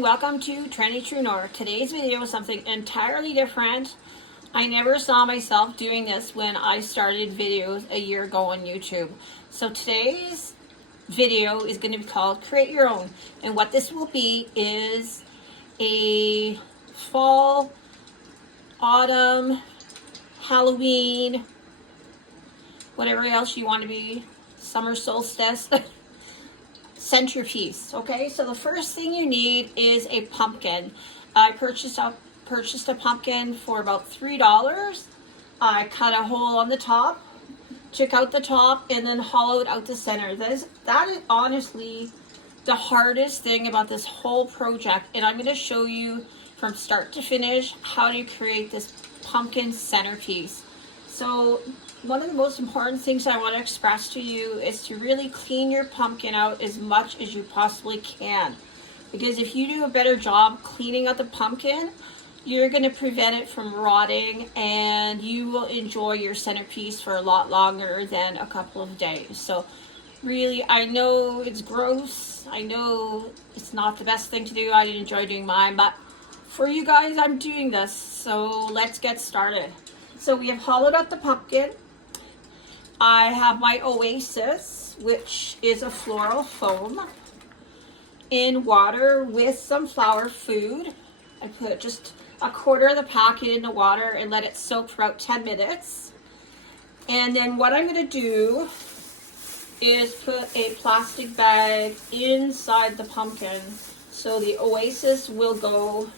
and welcome to Trendy True North. Today's video is something entirely different. I never saw myself doing this when I started videos a year ago on YouTube. So today's video is going to be called Create Your Own. And what this will be is a fall, autumn, Halloween, whatever else you want to be, summer solstice, centerpiece. Okay, so the first thing you need is a pumpkin. I purchased a pumpkin for about $3. I cut a hole on the top, took out the top, and then hollowed out the center. That is honestly the hardest thing about this whole project, and I'm going to show you from start to finish how to create this pumpkin centerpiece. So one of the most important things I want to express to you is to really clean your pumpkin out as much as you possibly can. Because if you do a better job cleaning out the pumpkin, you're going to prevent it from rotting and you will enjoy your centerpiece for a lot longer than a couple of days. So really, I know it's gross. I know it's not the best thing to do. I didn't enjoy doing mine, but for you guys, I'm doing this. So let's get started. So we have hollowed out the pumpkin. I have my Oasis, which is a floral foam, in water with some flower food. I put just a quarter of the packet in the water and let it soak for about 10 minutes. And then what I'm going to do is put a plastic bag inside the pumpkin so the Oasis will go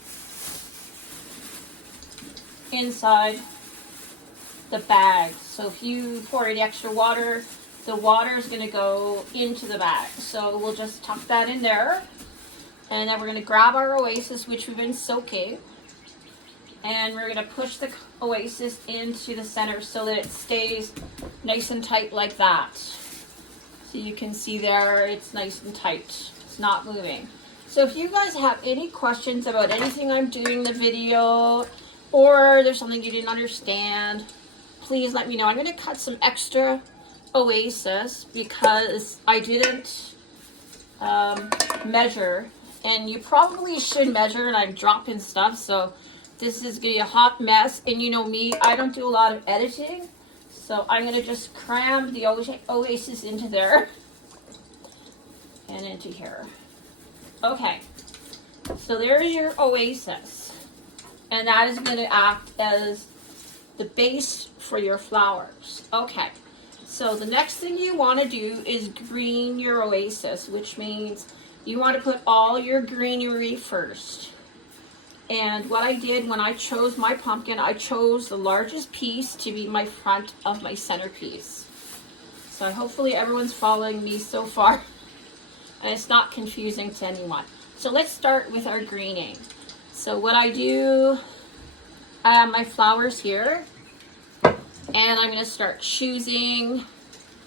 inside the bag. So if you pour any extra water, the water is going to go into the bag. So we'll just tuck that in there. And then we're going to grab our Oasis, which we've been soaking. And we're going to push the Oasis into the center so that it stays nice and tight like that. So you can see there, it's nice and tight. It's not moving. So if you guys have any questions about anything I'm doing in the video, or there's something you didn't understand, please let me know. I'm going to cut some extra Oasis because I didn't measure, and you probably should measure, and I'm dropping stuff, so this is going to be a hot mess. And you know me, I don't do a lot of editing, so I'm going to just cram the Oasis into there and into here. Okay, so there's your Oasis, and that is going to act as the base for your flowers. Okay, so the next thing you want to do is green your Oasis, which means you want to put all your greenery first. And what I did when I chose my pumpkin, I chose the largest piece to be my front of my centerpiece. So hopefully everyone's following me so far and it's not confusing to anyone. So let's start with our greening. So what I do, I have my flowers here, and I'm going to start choosing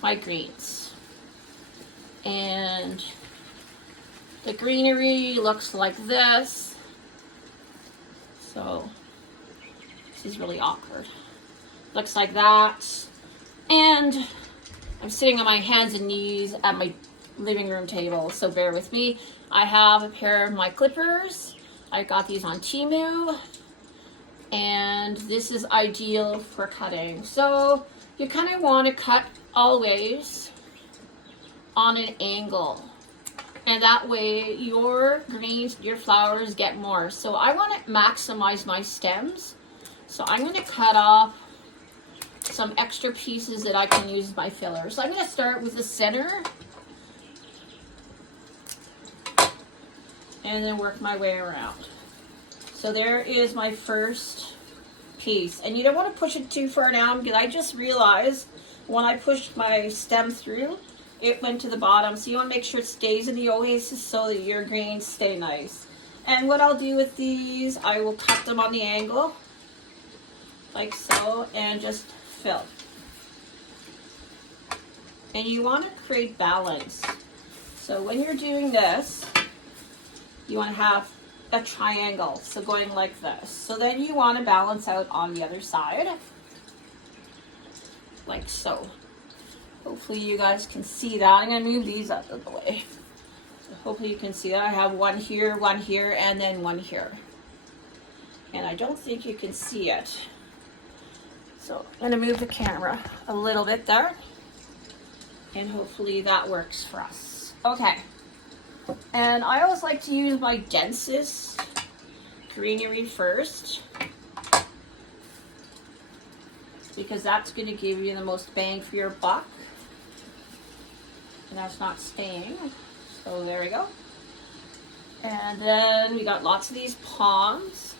my greens. And the greenery looks like this. So this is really awkward. Looks like that. And I'm sitting on my hands and knees at my living room table, so bear with me. I have a pair of my clippers. I got these on Temu. And this is ideal for cutting. So you kind of want to cut always on an angle. And that way your greens, your flowers get more. So I want to maximize my stems. So I'm going to cut off some extra pieces that I can use as my filler. So I'm going to start with the center and then work my way around. So there is my first piece. And you don't want to push it too far down because I just realized when I pushed my stem through, it went to the bottom. So you want to make sure it stays in the Oasis so that your greens stay nice. And what I'll do with these, I will cut them on the angle, like so, and just fill. And you want to create balance. So when you're doing this, you want to have a triangle, so going like this. So then you want to balance out on the other side, like so. Hopefully you guys can see that. I'm going to move these out of the way. hopefully you can see that. I have one here, and then one here. And I don't think you can see it. So I'm gonna move the camera a little bit there. And hopefully that works for us. Okay. And I always like to use my densest greenery first, because that's going to give you the most bang for your buck. And that's not staying. So there we go. And then we got lots of these palms.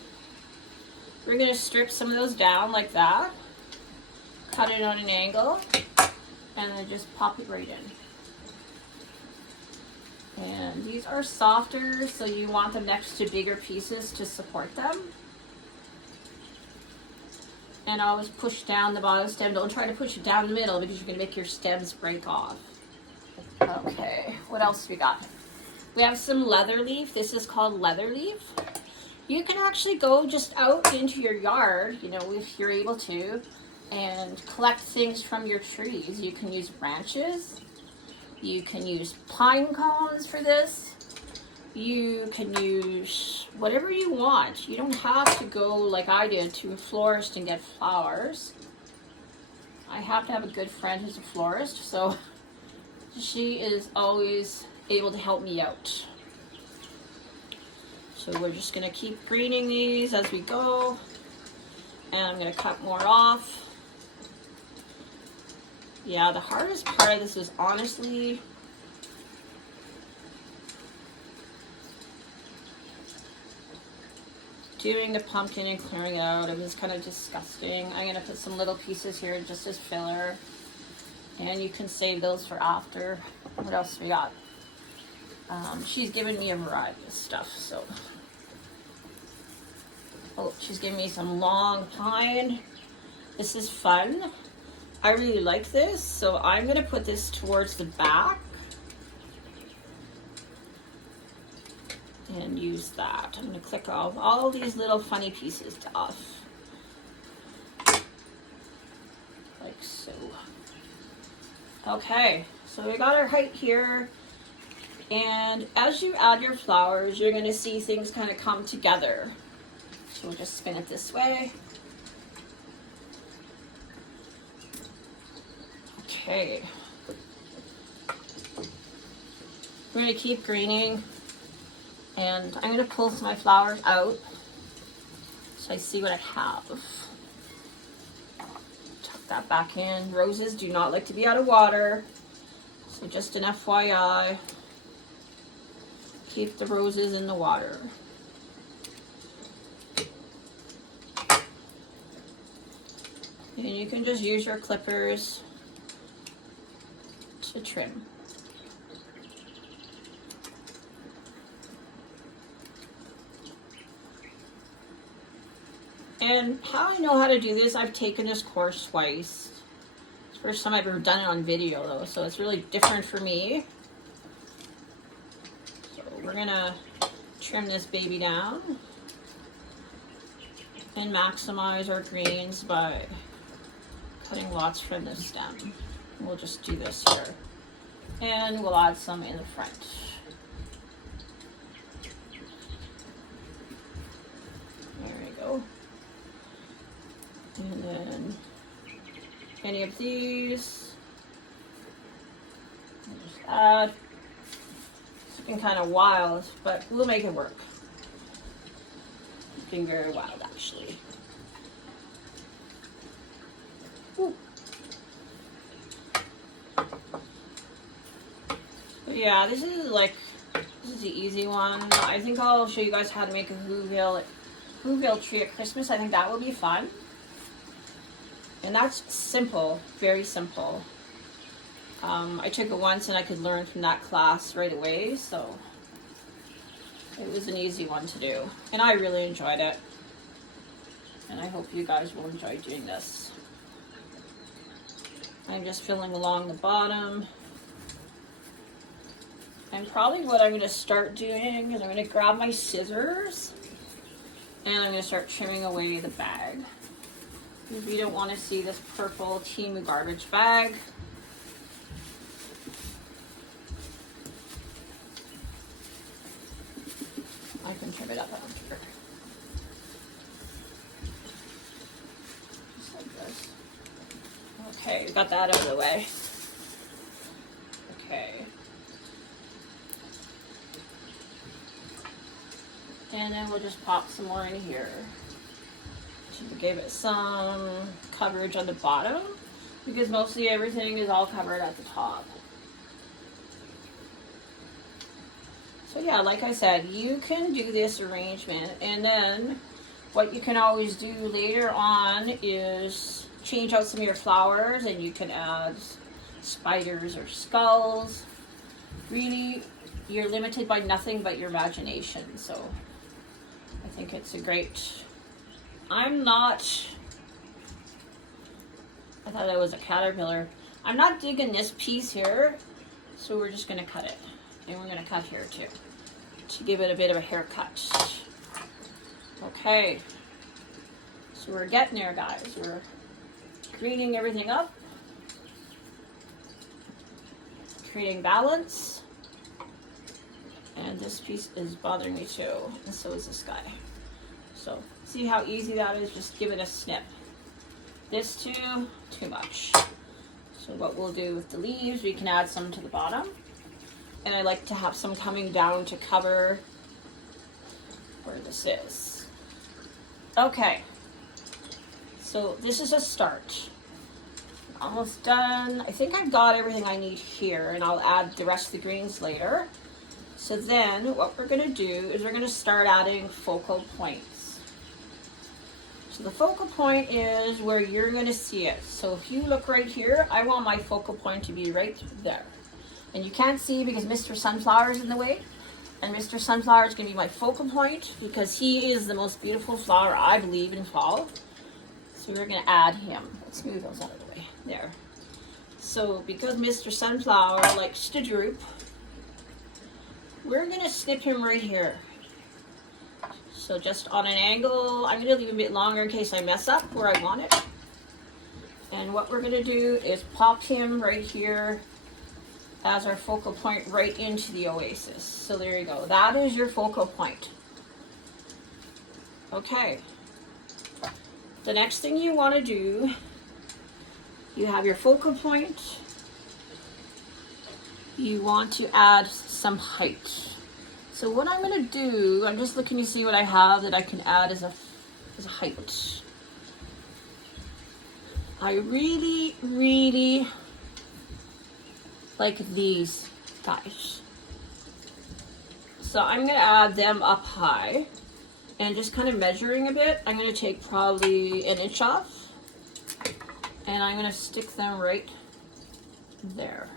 We're going to strip some of those down like that. Cut it on an angle. And then just pop it right in. And these are softer, so you want them next to bigger pieces to support them. And always push down the bottom stem. Don't try to push it down the middle because you're going to make your stems break off. Okay, what else we got? We have some leather leaf. This is called leather leaf. You can actually go just out into your yard, you know, if you're able to, and collect things from your trees. You can use branches. You can use pine cones for this. You can use whatever you want. You don't have to go like I did to a florist and get flowers. I have to have a good friend who's a florist, so she is always able to help me out. So we're just gonna keep greening these as we go. And I'm gonna cut more off. Yeah, the hardest part of this is honestly doing the pumpkin and clearing it out. It was kind of disgusting. I'm gonna put some little pieces here just as filler. And you can save those for after. What else we got? She's given me a variety of stuff, so. Oh, she's giving me some long pine. This is fun. I really like this, so I'm gonna put this towards the back and use that. I'm gonna click off all these little funny pieces off, like so. Okay, so we got our height here, and as you add your flowers, you're gonna see things kind of come together. So we'll just spin it this way. Okay. We're going to keep greening, and I'm going to pull some of my flowers out so I see what I have. Tuck that back in. Roses do not like to be out of water, so just an FYI. Keep the roses in the water. And you can just use your clippers to trim. And how I know how to do this, I've taken this course twice. It's the first time I've ever done it on video though, so it's really different for me. So we're gonna trim this baby down and maximize our greens by cutting lots from the stem. We'll just do this here. And we'll add some in the front. There we go. And then any of these, we'll just add. It's looking kind of wild, but we'll make it work. Looking very wild, actually. Ooh. Yeah, this is the easy one. I think I'll show you guys how to make a Whoville tree at Christmas. I think that will be fun. And that's simple, very simple. I took it once and I could learn from that class right away, so it was an easy one to do. And I really enjoyed it. And I hope you guys will enjoy doing this. I'm just filling along the bottom. And probably what I'm going to start doing is I'm going to grab my scissors and I'm going to start trimming away the bag. Because we don't want to see this purple Timu garbage bag. it up on here. Just like this. Okay, got that out of the way. Okay. And then we'll just pop some more in here to give it some coverage on the bottom, because mostly everything is all covered at the top. So yeah, like I said, you can do this arrangement, and then what you can always do later on is change out some of your flowers, and you can add spiders or skulls. Really, you're limited by nothing but your imagination. So I think it's a great... I thought that was a caterpillar. I'm not digging this piece here, so we're just going to cut it. And we're going to cut here too, to give it a bit of a haircut. Okay, so we're getting there, guys. We're greening everything up, creating balance. And this piece is bothering me too, and so is this guy. So see how easy that is? Just give it a snip. This too much. So what we'll do with the leaves, we can add some to the bottom. And I like to have some coming down to cover where this is. Okay, so this is a start. Almost done. I think I've got everything I need here, and I'll add the rest of the greens later. So then what we're gonna do is we're gonna start adding focal points. So the focal point is where you're gonna see it. So if you look right here, I want my focal point to be right there. And you can't see because Mr. Sunflower is in the way. And Mr. Sunflower is going to be my focal point because he is the most beautiful flower, I believe, in fall. So we're going to add him. Let's move those out of the way. There. So because Mr. Sunflower likes to droop, we're going to snip him right here. So just on an angle, I'm going to leave a bit longer in case I mess up where I want it. And what we're going to do is pop him right here as our focal point right into the oasis. So there you go. That is your focal point. Okay. The next thing you want to do, you have your focal point. You want to add some height. So what I'm going to do, I'm just looking to see what I have that I can add as a height. I really like these guys. So I'm going to add them up high and just kind of measuring a bit. I'm going to take probably an inch off and I'm going to stick them right there.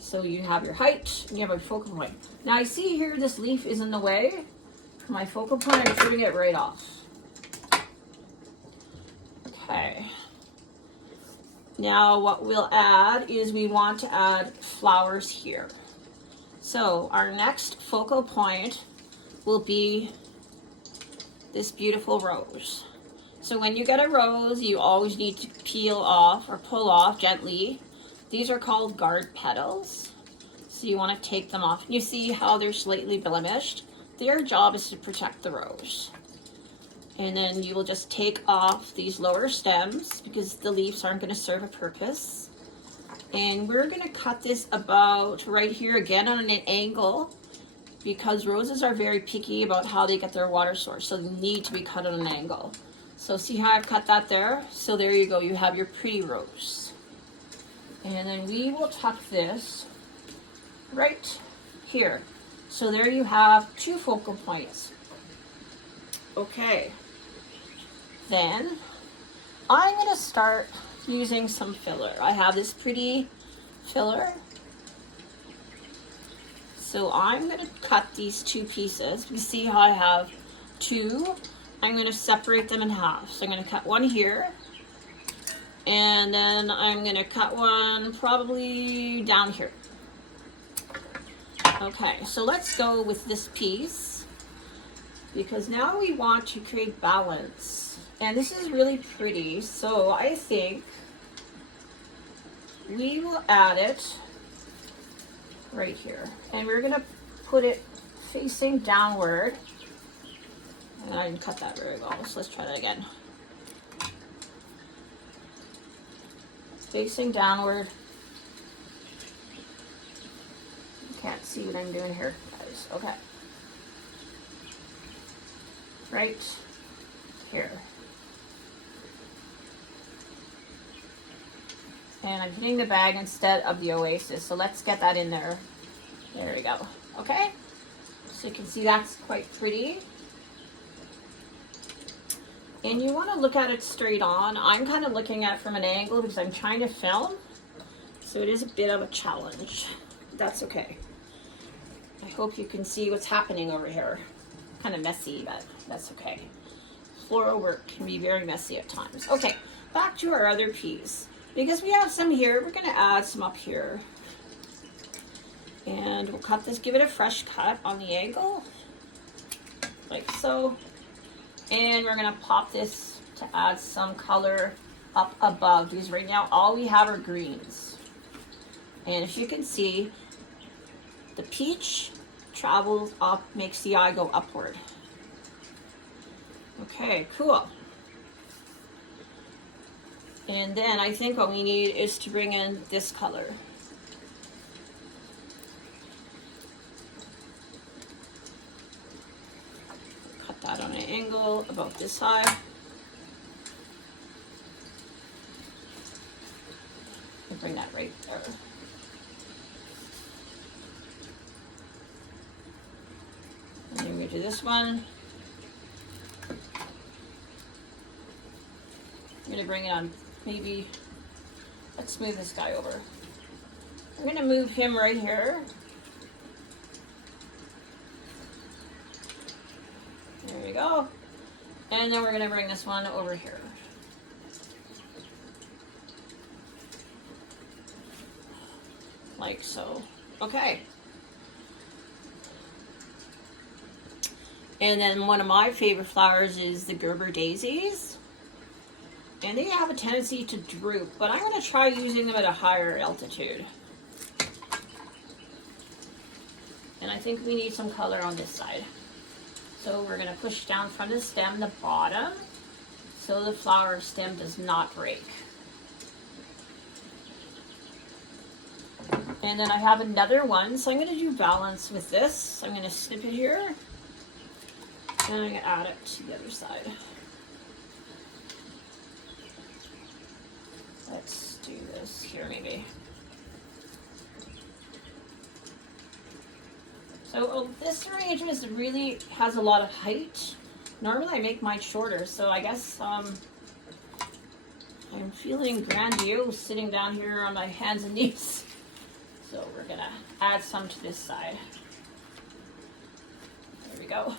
So you have your height and you have your focal point. Now I see here this leaf is in the way. For my focal point, I'm trimming it right off. Okay. Now what we'll add is we want to add flowers here. So our next focal point will be this beautiful rose. So when you get a rose, you always need to peel off or pull off gently. These are called guard petals. So you want to take them off. You see how they're slightly blemished? Their job is to protect the rose. And then you will just take off these lower stems because the leaves aren't going to serve a purpose. And we're going to cut this about right here again on an angle because roses are very picky about how they get their water source. So they need to be cut on an angle. So see how I've cut that there? So there you go. You have your pretty rose. And then we will tuck this right here. So there you have two focal points. Okay. Then I'm going to start using some filler. I have this pretty filler. So I'm going to cut these two pieces. You see how I have two? I'm going to separate them in half. So I'm going to cut one here. And then I'm going to cut one probably down here. Okay, so let's go with this piece because now we want to create balance. And this is really pretty, so I think we will add it right here. And we're going to put it facing downward And I didn't cut that very well, so let's try that again. Facing downward. You can't see what I'm doing here, guys. Okay. Right here. And I'm hitting the bag instead of the oasis. So let's get that in there. There we go. Okay. So you can see that's quite pretty. And you want to look at it straight on. I'm kind of looking at it from an angle because I'm trying to film. So it is a bit of a challenge. That's okay. I hope you can see what's happening over here. Kind of messy, but that's okay. Floral work can be very messy at times. Okay, back to our other piece. Because we have some here, we're going to add some up here. And we'll cut this, give it a fresh cut on the angle. Like so. And we're going to pop this to add some color up above. Because right now all we have are greens. And if you can see, the peach travels up, makes the eye go upward. Okay, cool. And then I think what we need is to bring in this color. Cut that on an angle about this high. And bring that right there. And then we do this one. I'm going to bring it on, maybe, let's move this guy over. I'm going to move him right here. There you go. And then we're going to bring this one over here. Like so. Okay. And then one of my favorite flowers is the Gerber daisies. And they have a tendency to droop, but I'm going to try using them at a higher altitude. And I think we need some color on this side. So we're going to push down from the stem, the bottom, so the flower stem does not break. And then I have another one, so I'm going to do balance with this. I'm going to snip it here, and I'm going to add it to the other side. Let's do this here maybe. So this arrangement really has a lot of height. Normally I make mine shorter, so I guess I'm feeling grandiose sitting down here on my hands and knees. So we're gonna add some to this side. There we go.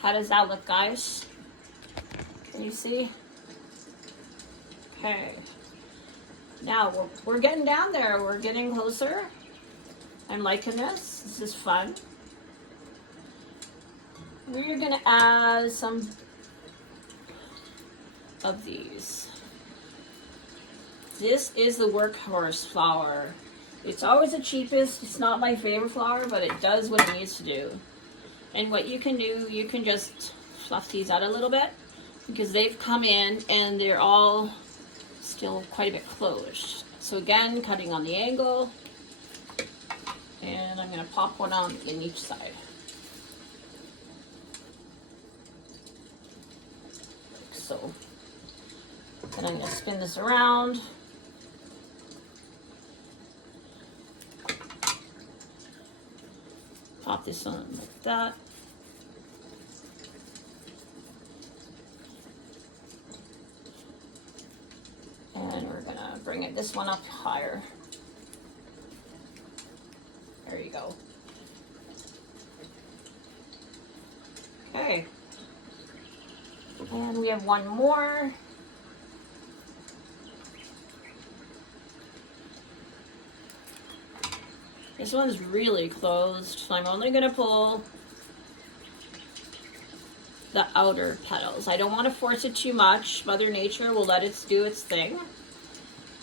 How does that look, guys? Can you see? Okay. Now we're getting down there. We're getting closer. I'm liking this. This is fun. We're gonna add some of these. This is the workhorse flower. It's always the cheapest. It's not my favorite flower, but it does what it needs to do. And what you can do, you can just fluff these out a little bit because they've come in and they're all still quite a bit closed. So again, cutting on the angle. And I'm going to pop one on in each side. Like so. And I'm going to spin this around. Pop this on like that. And we're going to bring this one up higher. There you go. Okay. And we have one more. This one's really closed, so I'm only going to pull the outer petals. I don't want to force it too much. Mother Nature will let it do its thing.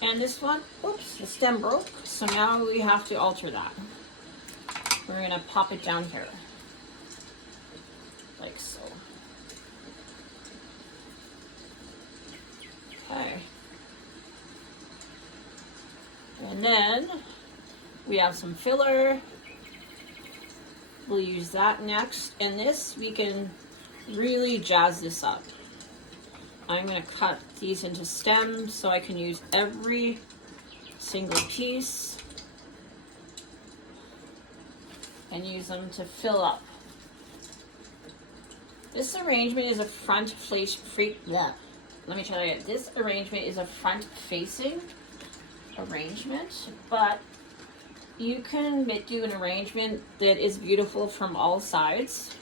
And this one, oops, the stem broke, so now we have to alter that. We're going to pop it down here. like so. Okay. And then we have some filler. We'll use that next. And this, we can really jazz this up. I'm going to cut these into stems so I can use every single piece and use them to fill up. This arrangement is a front face. Let me try that again. This arrangement is a front facing arrangement, but you can do an arrangement that is beautiful from all sides.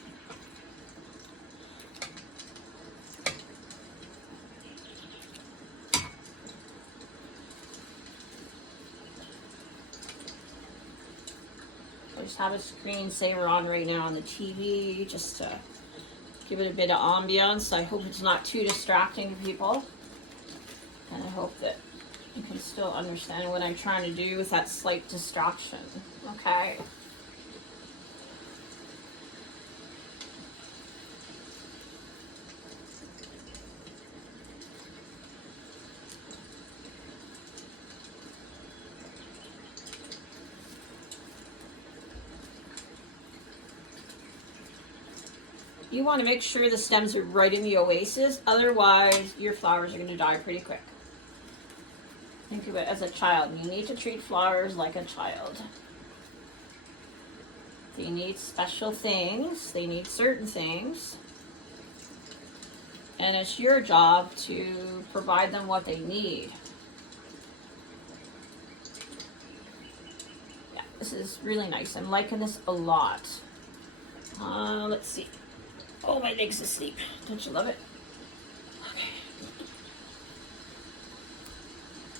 I just have a screensaver on right now on the TV just to give it a bit of ambiance. I hope it's not too distracting to people, and I hope that you can still understand what I'm trying to do with that slight distraction. Okay. You want to make sure the stems are right in the oasis, otherwise your flowers are going to die pretty quick. Think of it as a child. You need to treat flowers like a child. They need special things. They need certain things. And it's your job to provide them what they need. Yeah, this is really nice. I'm liking this a lot. Let's see. Oh, my leg's asleep. Don't you love it? Okay.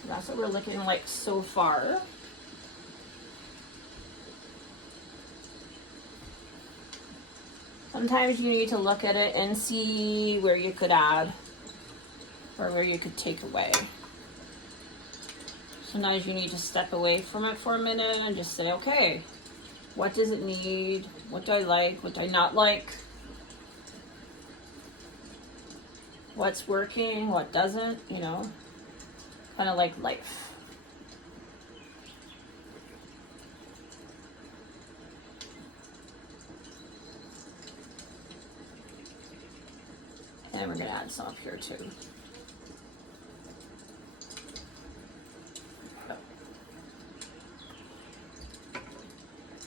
That's what we're looking like so far. Sometimes you need to look at it and see where you could add or where you could take away. Sometimes you need to step away from it for a minute and just say, okay, what does it need? What do I like? What do I not like? What's working? What doesn't? You know, kind of like life. And we're going to add some up here too.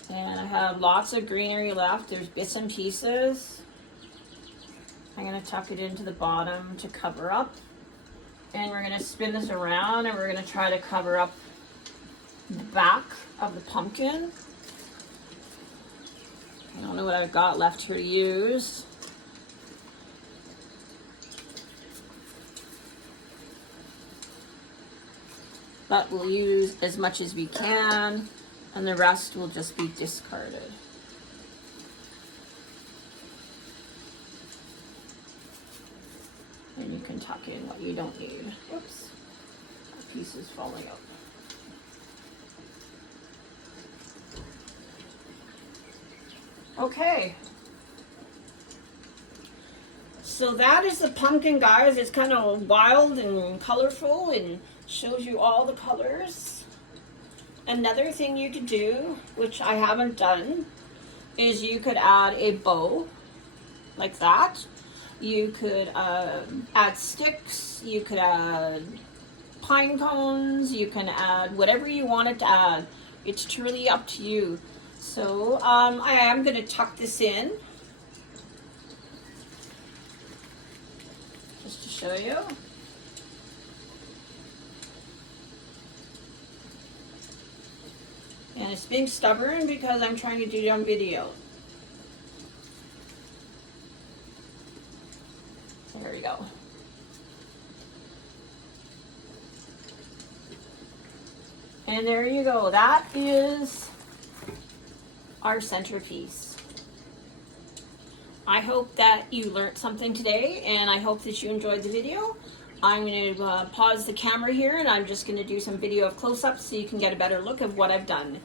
And I have lots of greenery left. There's bits and pieces. I'm going to tuck it into the bottom to cover up. And we're going to spin this around and we're going to try to cover up the back of the pumpkin. I don't know what I've got left here to use. But we'll use as much as we can, and the rest will just be discarded. And you can tuck in what you don't need. Whoops, a piece is falling out. Okay. So that is the pumpkin, guys. It's kind of wild and colorful and shows you all the colors. Another thing you could do, which I haven't done, is you could add a bow like that. You could add sticks, you could add pine cones, you can add whatever you wanted to add. It's truly up to you. So I am going to tuck this in just to show you. And it's being stubborn because I'm trying to do it on video. There we go. And there you go. That is our centerpiece. I hope that you learned something today, and I hope that you enjoyed the video. I'm going to pause the camera here, and I'm just going to do some video of close-ups so you can get a better look of what I've done.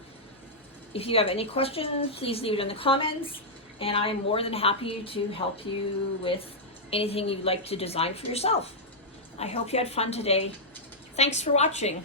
If you have any questions, please leave it in the comments. and I am more than happy to help you with anything you'd like to design for yourself. I hope you had fun today. Thanks for watching.